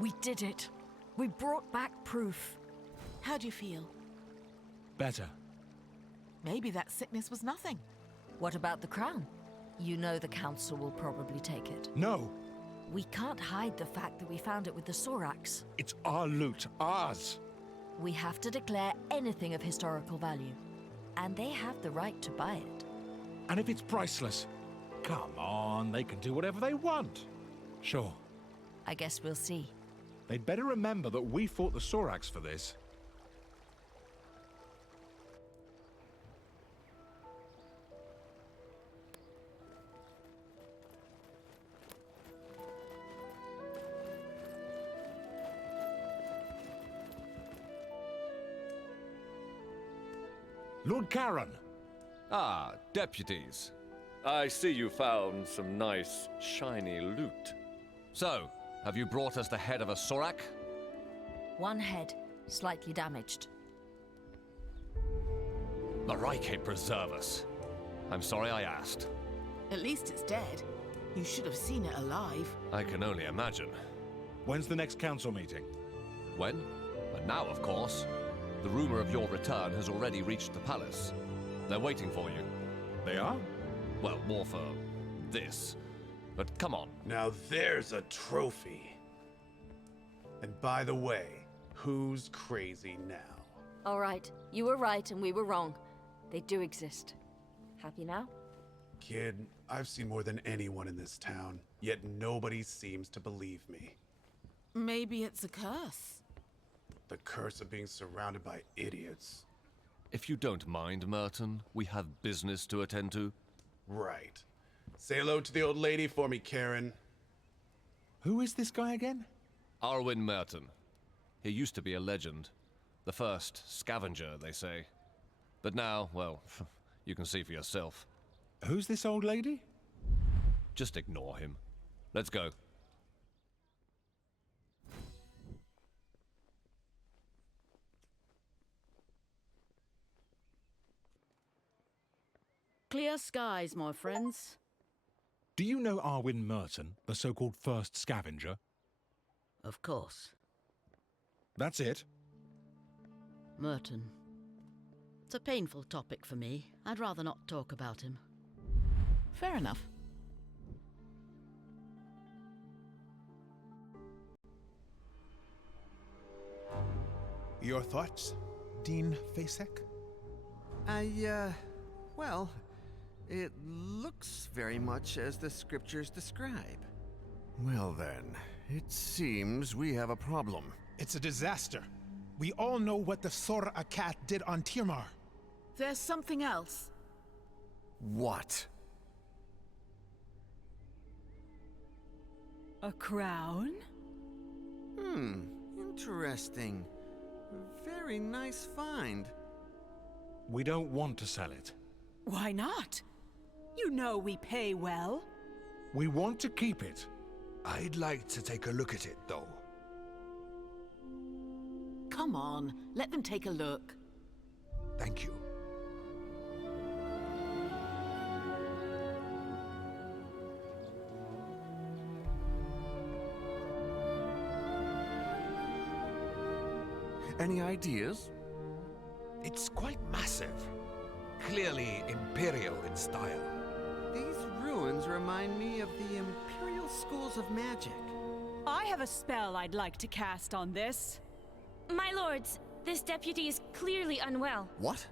We did it. We brought back proof. How do you feel? Better. Maybe that sickness was nothing. What about the crown? You know the council will probably take it. No! We can't hide the fact that we found it with the Sorax. It's our loot. Ours! We have to declare anything of historical value. And they have the right to buy it. And if it's priceless? Come on, they can do whatever they want. Sure. I guess we'll see. They'd better remember that we fought the Sorax for this. Lord Karen! Ah, deputies. I see you found some nice, shiny loot. So, have you brought us the head of a Sorak? One head, slightly damaged. Marike preserve us. I'm sorry I asked. At least it's dead. You should have seen it alive. I can only imagine. When's the next council meeting? When? But now, of course. The rumor of your return has already reached the palace. They're waiting for you. They are? Well, more for this. But come on. Now there's a trophy. And by the way, who's crazy now? All right, you were right and we were wrong. They do exist. Happy now? Kid, I've seen more than anyone in this town, yet nobody seems to believe me. Maybe it's a curse. The curse of being surrounded by idiots. If you don't mind, Merton, we have business to attend to. Right. Say hello to the old lady for me, Karen. Who is this guy again? Arwin Merton. He used to be a legend. The first scavenger, they say. But now, well, you can see for yourself. Who's this old lady? Just ignore him. Let's go. Clear skies, my friends. Do you know Arwin Merton, the so-called first scavenger? Of course. That's it. Merton. It's a painful topic for me. I'd rather not talk about him. Fair enough. Your thoughts, Dean Fasek? Well, it looks very much as the scriptures describe. Well then, it seems we have a problem. It's a disaster. We all know what the Sora Akat did on Tirmar. There's something else. What? A crown? Interesting. Very nice find. We don't want to sell it. Why not? You know we pay well. We want to keep it. I'd like to take a look at it, though. Come on, let them take a look. Thank you. Any ideas? It's quite massive. Clearly imperial in style. These ruins remind me of the Imperial Schools of Magic. I have a spell I'd like to cast on this. My lords, this deputy is clearly unwell. What?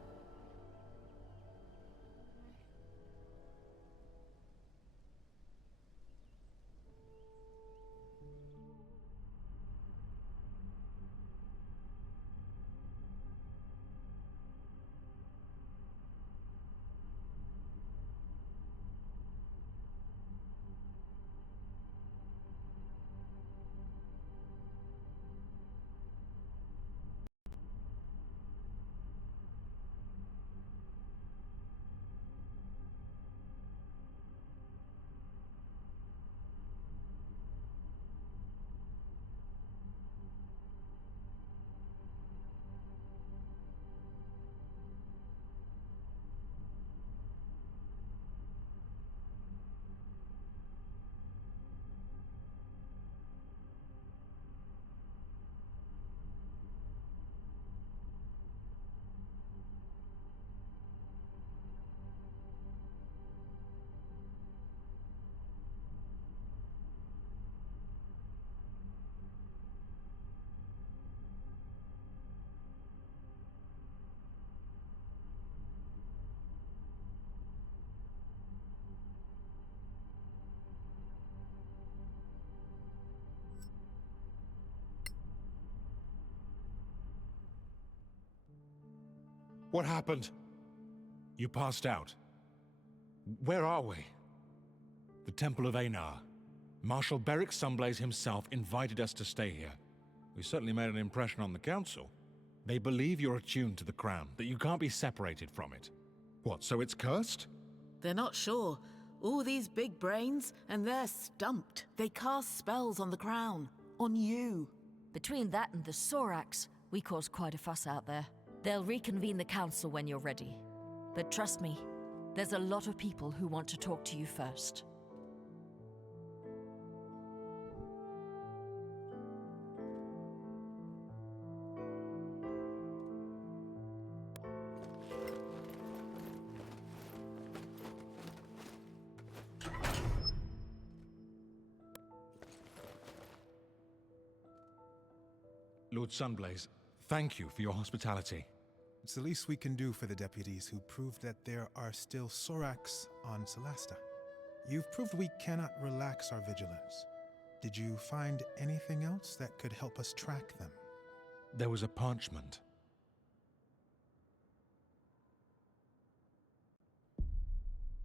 What happened? You passed out. Where are we? The Temple of Einar. Marshal Beric Sunblaze himself invited us to stay here. We certainly made an impression on the council. They believe you're attuned to the crown, that you can't be separated from it. What, so it's cursed? They're not sure. All these big brains, and they're stumped. They cast spells on the crown. On you. Between that and the Sorax, we caused quite a fuss out there. They'll reconvene the council when you're ready. But trust me, there's a lot of people who want to talk to you first. Lord Sunblaze, thank you for your hospitality. It's the least we can do for the deputies who proved that there are still Sorax on Solasta. You've proved we cannot relax our vigilance. Did you find anything else that could help us track them? There was a parchment.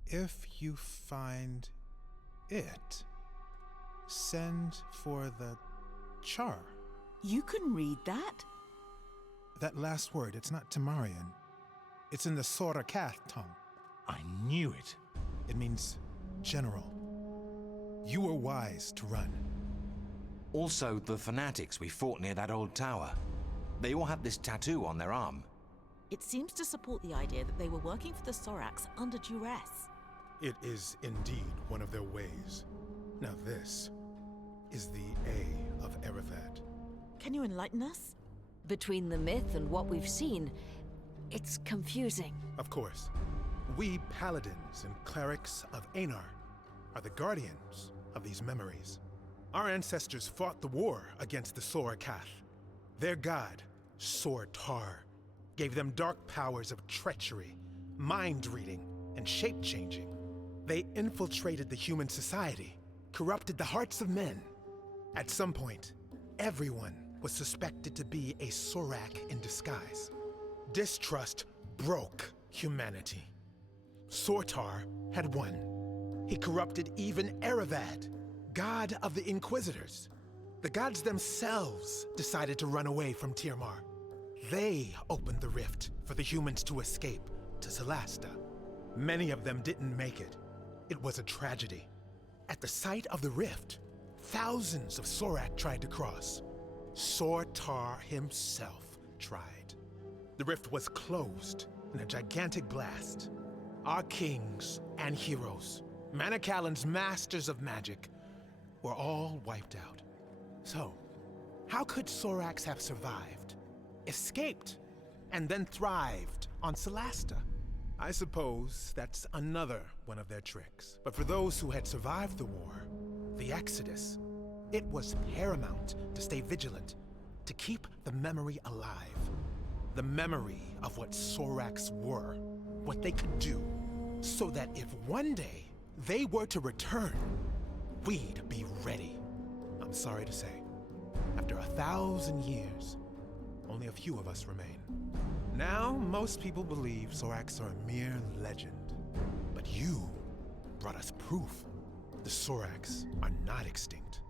If you find it, send for the char. You can read that? That last word, it's not Temarian. It's in the Sora Kath tongue. I knew it. It means general. You were wise to run. Also, the fanatics we fought near that old tower. They all have this tattoo on their arm. It seems to support the idea that they were working for the Sorax under duress. It is indeed one of their ways. Now this is the A of Erevad. Can you enlighten us? Between the myth and what we've seen, it's confusing. Of course. We paladins and clerics of Einar are the guardians of these memories. Our ancestors fought the war against the Sorakath. Their god, Sortar, gave them dark powers of treachery, mind-reading, and shape-changing. They infiltrated the human society, corrupted the hearts of men. At some point, everyone was suspected to be a Sorak in disguise. Distrust broke humanity. Sortar had won. He corrupted even Erevad, god of the Inquisitors. The gods themselves decided to run away from Tirmar. They opened the rift for the humans to escape to Solasta. Many of them didn't make it. It was a tragedy. At the site of the rift, thousands of Sorak tried to cross. Sortar himself tried. The rift was closed in a gigantic blast. Our kings and heroes, Manicalan's masters of magic, were all wiped out. So, how could Sorax have survived, escaped, and then thrived on Solasta? I suppose that's another one of their tricks. But for those who had survived the war, the Exodus, it was paramount to stay vigilant, to keep the memory alive. The memory of what Sorax were, what they could do, so that if one day they were to return, we'd be ready. I'm sorry to say, after 1,000 years, only a few of us remain. Now, most people believe Sorax are a mere legend. But you brought us proof. The Sorax are not extinct.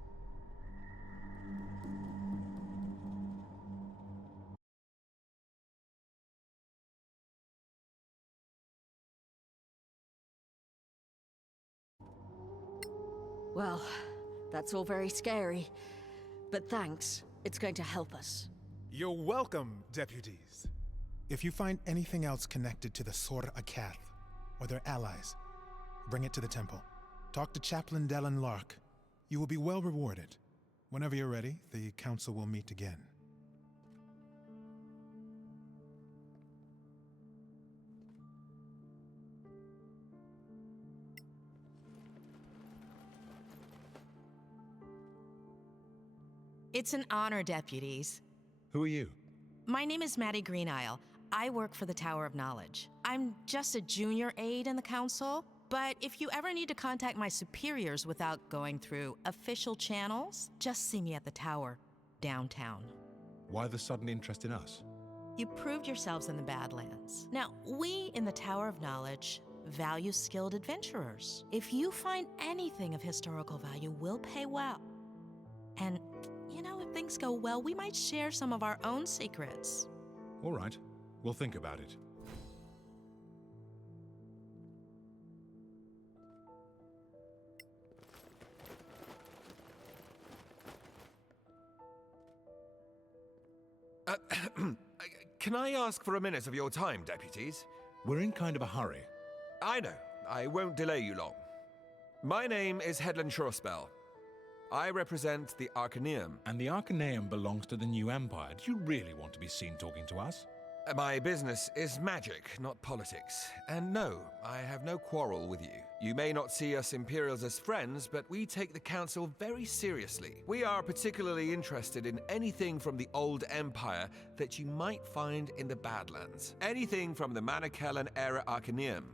Well, that's all very scary. But thanks, it's going to help us. You're welcome, deputies. If you find anything else connected to the Sorakath or their allies, bring it to the temple. Talk to Chaplain Dallin Lark. You will be well rewarded. Whenever you're ready, the council will meet again. It's an honor, deputies. Who are you? My name is Maddie Greenisle. I work for the Tower of Knowledge. I'm just a junior aide in the council, but if you ever need to contact my superiors without going through official channels, just see me at the tower, downtown. Why the sudden interest in us? You proved yourselves in the Badlands. Now, we in the Tower of Knowledge value skilled adventurers. If you find anything of historical value, we'll pay well. And you know, if things go well, we might share some of our own secrets. All right, we'll think about it. Can I ask for a minute of your time, deputies? We're in kind of a hurry. I know. I won't delay you long. My name is Headland Shorespell. I represent the Arcaneum. And the Arcaneum belongs to the New Empire. Do you really want to be seen talking to us? My business is magic, not politics. And no, I have no quarrel with you. You may not see us Imperials as friends, but we take the Council very seriously. We are particularly interested in anything from the Old Empire that you might find in the Badlands. Anything from the Manicalan era Arcaneum.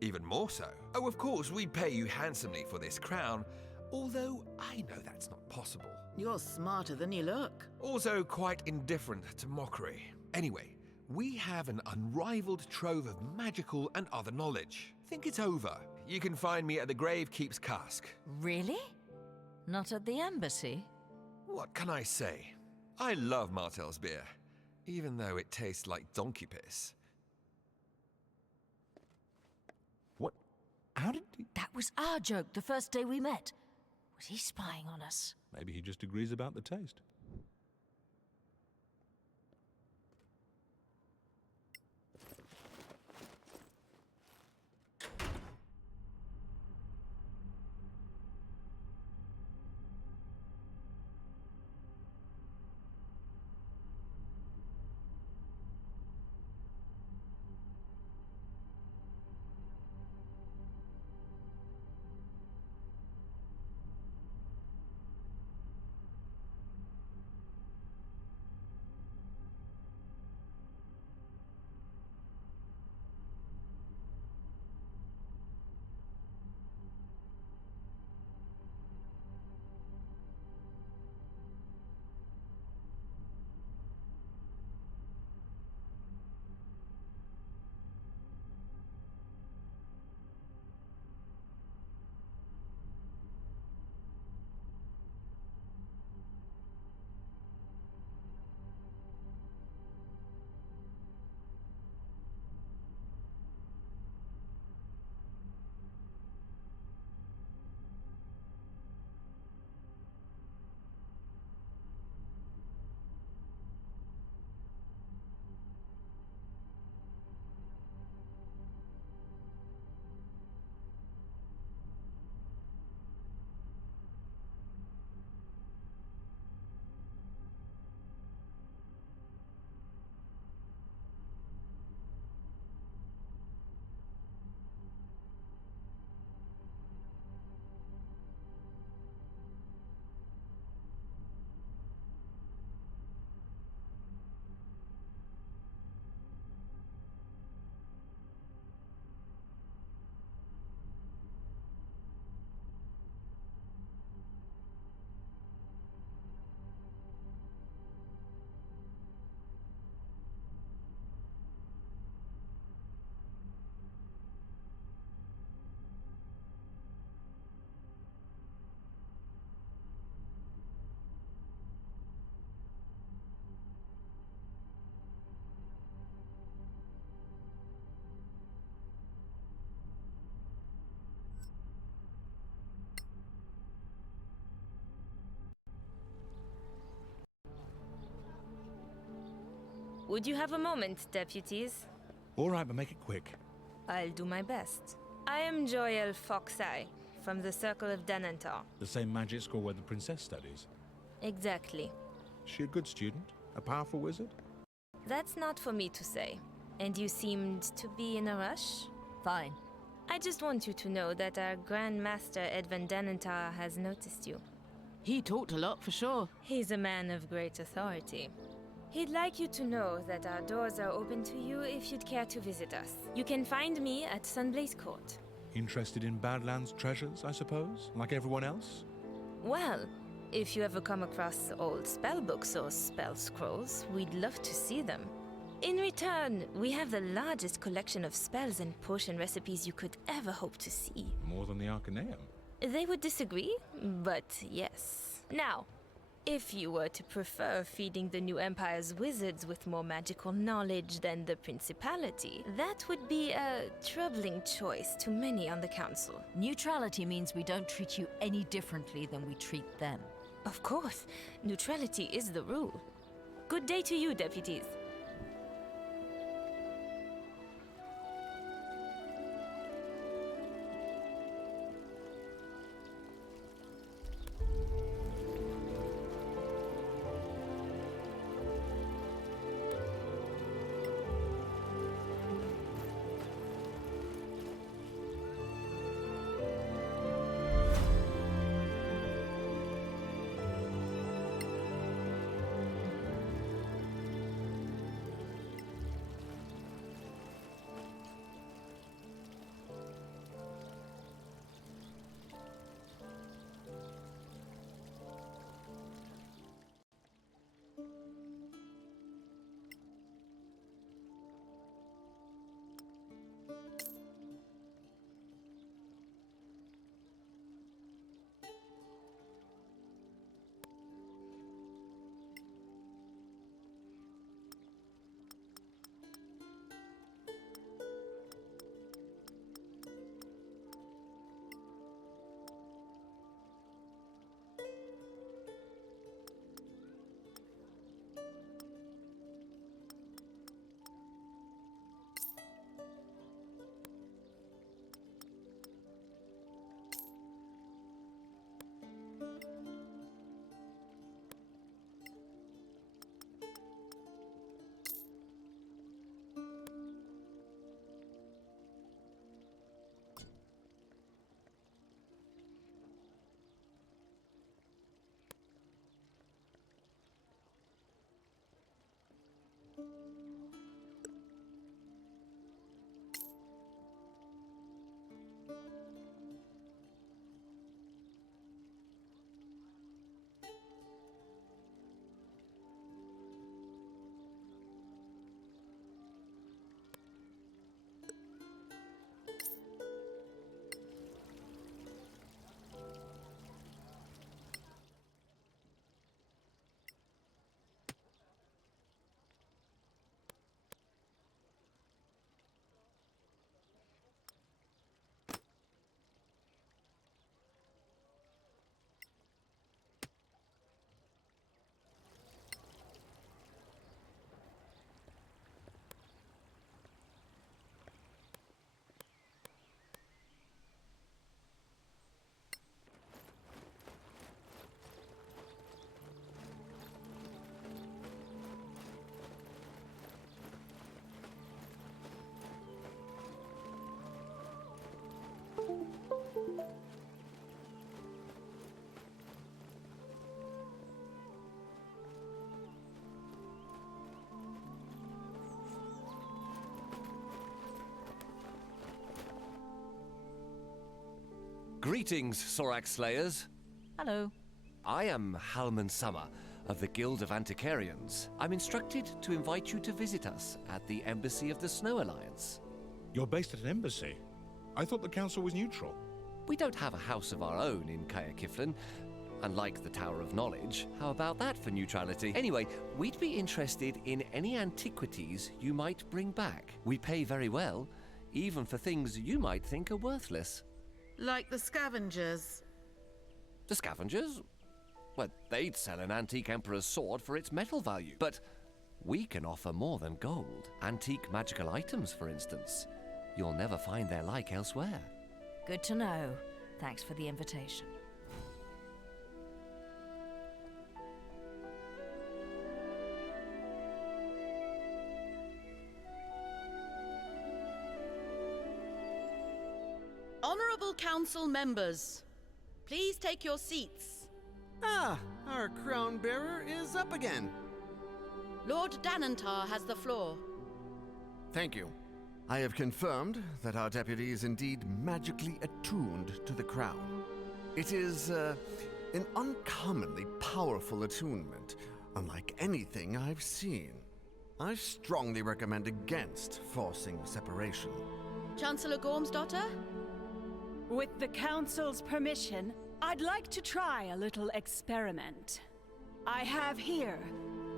Even more so. Oh, of course, we'd pay you handsomely for this crown, although I know that's not possible. You're smarter than you look. Also quite indifferent to mockery. Anyway, we have an unrivaled trove of magical and other knowledge. Think it over. You can find me at the Gravekeep's Cask. Really? Not at the embassy? What can I say? I love Martel's beer, even though it tastes like donkey piss. How did he... That was our joke the first day we met. Was he spying on us? Maybe he just agrees about the taste. Would you have a moment, deputies? All right, but make it quick. I'll do my best. I am Joyel Foxeye, from the Circle of Denantar. The same magic school where the princess studies. Exactly. Is she a good student? A powerful wizard? That's not for me to say. And you seemed to be in a rush? Fine. I just want you to know that our Grand Master Edvan Denantar has noticed you. He talked a lot, for sure. He's a man of great authority. He'd like you to know that our doors are open to you if you'd care to visit us. You can find me at Sunblaze Court. Interested in Badlands treasures, I suppose? Like everyone else? Well, if you ever come across old spellbooks or spell scrolls, we'd love to see them. In return, we have the largest collection of spells and potion recipes you could ever hope to see. More than the Arcaneum. They would disagree, but yes. Now, if you were to prefer feeding the New Empire's wizards with more magical knowledge than the Principality, that would be a troubling choice to many on the Council. Neutrality means we don't treat you any differently than we treat them. Of course, neutrality is the rule. Good day to you, deputies. Greetings, Sorak Slayers. Hello. I am Halman Summer of the Guild of Antiquarians. I'm instructed to invite you to visit us at the Embassy of the Snow Alliance. You're based at an embassy? I thought the council was neutral. We don't have a house of our own in Kaya Kiflin, unlike the Tower of Knowledge. How about that for neutrality? Anyway, we'd be interested in any antiquities you might bring back. We pay very well, even for things you might think are worthless. Like the scavengers. The scavengers? Well, they'd sell an antique emperor's sword for its metal value. But we can offer more than gold. Antique magical items, for instance. You'll never find their like elsewhere. Good to know. Thanks for the invitation. Honorable Council members, please take your seats. Ah, our crown bearer is up again. Lord Danantar has the floor. Thank you. I have confirmed that our deputy is indeed magically attuned to the crown. It is an uncommonly powerful attunement, unlike anything I've seen. I strongly recommend against forcing separation. Chancellor Gormsdotter? With the Council's permission, I'd like to try a little experiment. I have here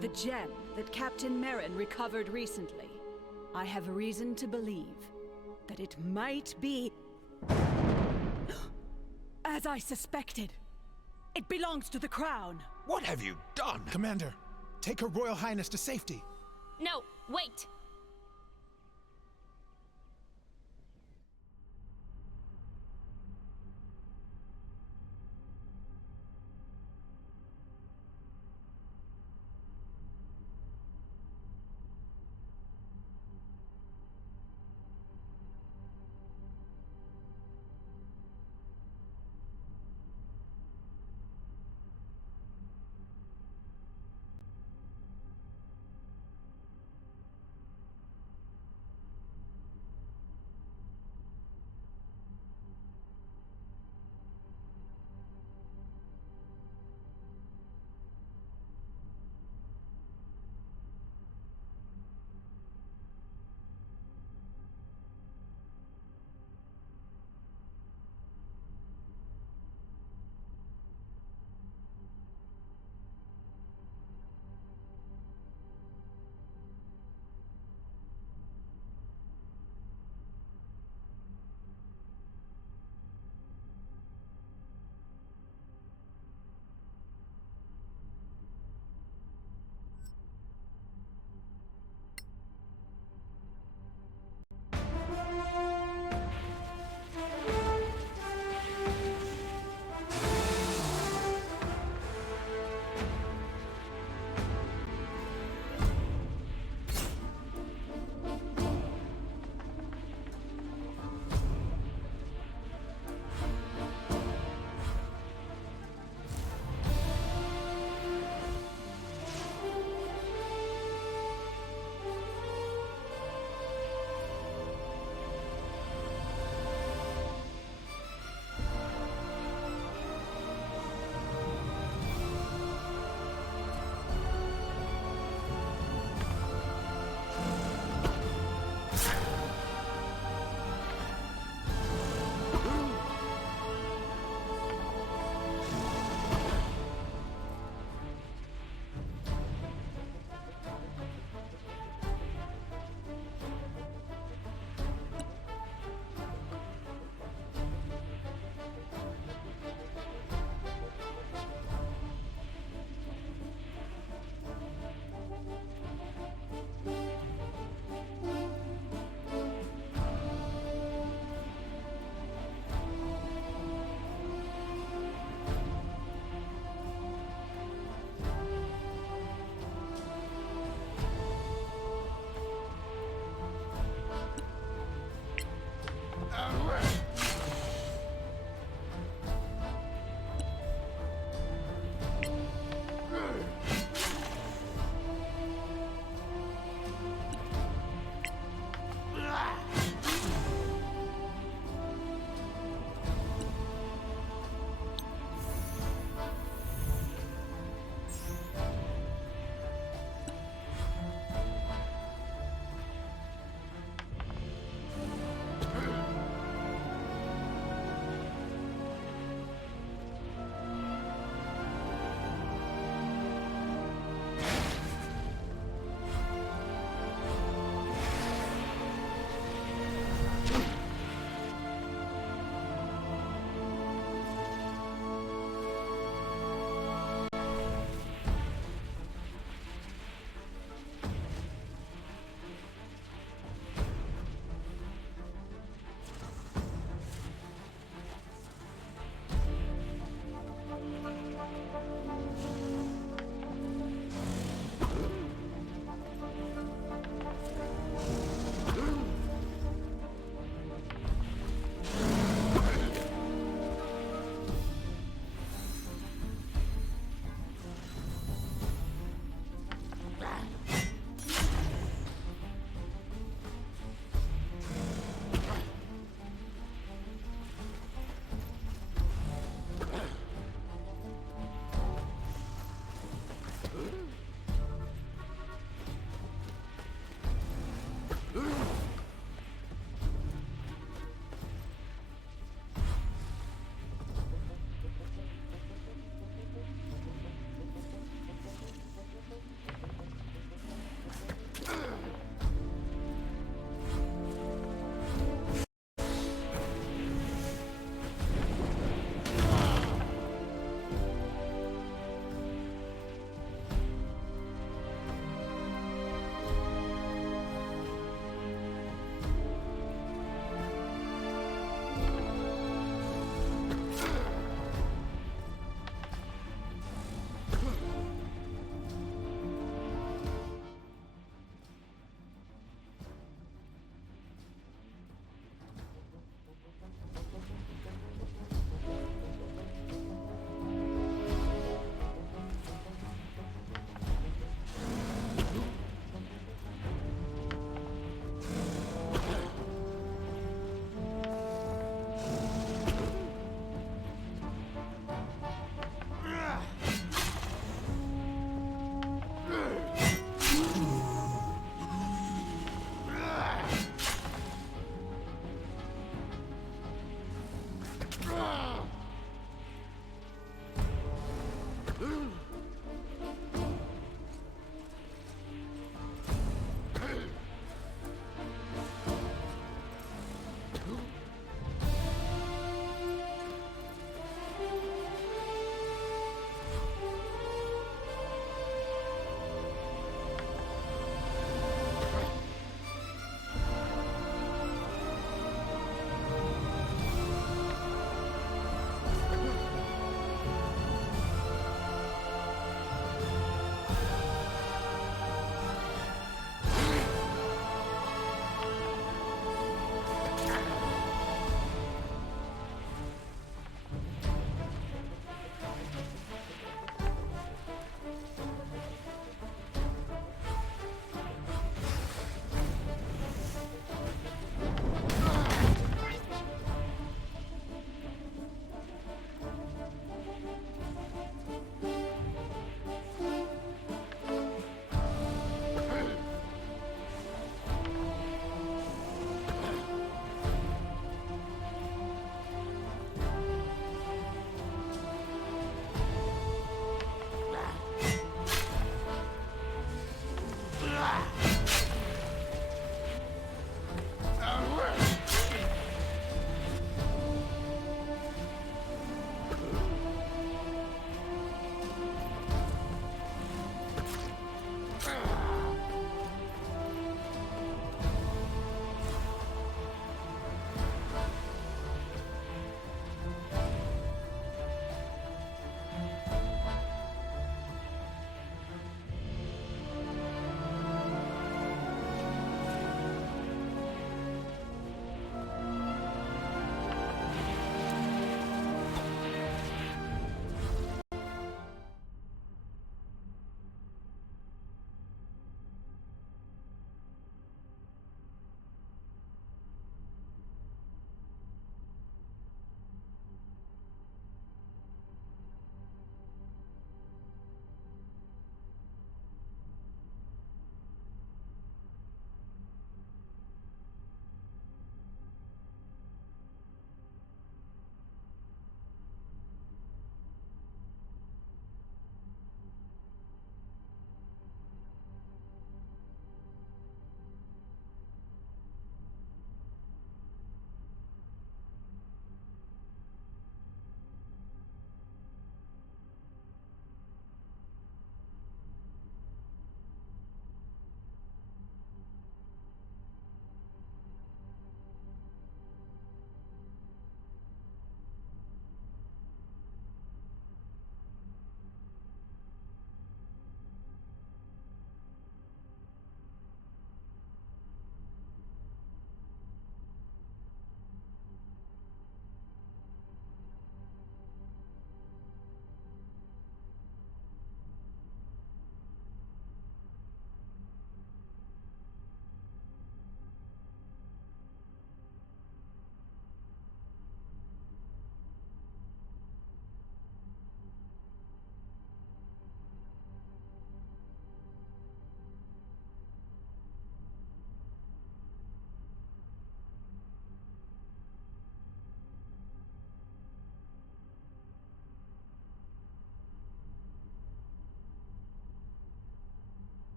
the gem that Captain Merrin recovered recently. I have reason to believe that it might be as I suspected. It belongs to the crown. What have you done? Commander, take Her Royal Highness to safety. No, wait!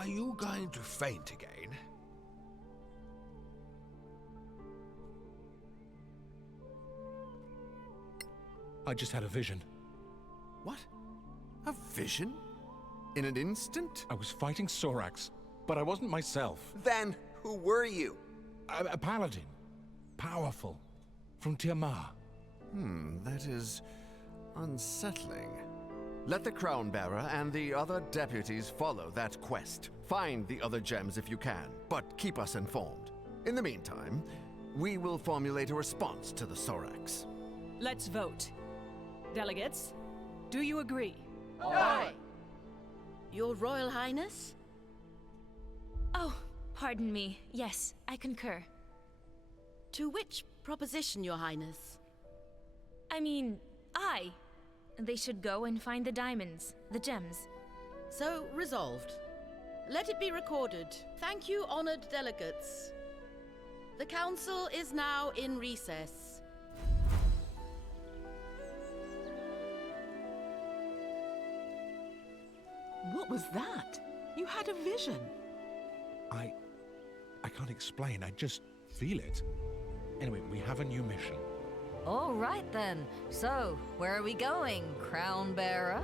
Are you going to faint again? I just had a vision. What? A vision? In an instant? I was fighting Sorax, but I wasn't myself. Then, who were you? A paladin. Powerful. From Tiamat. That is unsettling. Let the Crown Bearer and the other deputies follow that quest. Find the other gems if you can, but keep us informed. In the meantime, we will formulate a response to the Sorax. Let's vote. Delegates, do you agree? Aye. Your Royal Highness? Oh, pardon me. Yes, I concur. To which proposition, Your Highness? I mean, aye. They should go and find the diamonds, the gems. So resolved. Let it be recorded. Thank you, honored delegates. The council is now in recess. What was that? You had a vision. I can't explain. I just feel it. Anyway, we have a new mission. All right then. So, where are we going, Crown Bearer?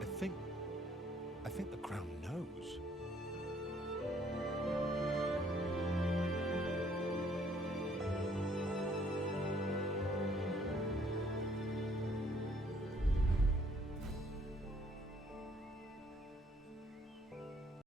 I think the crown knows.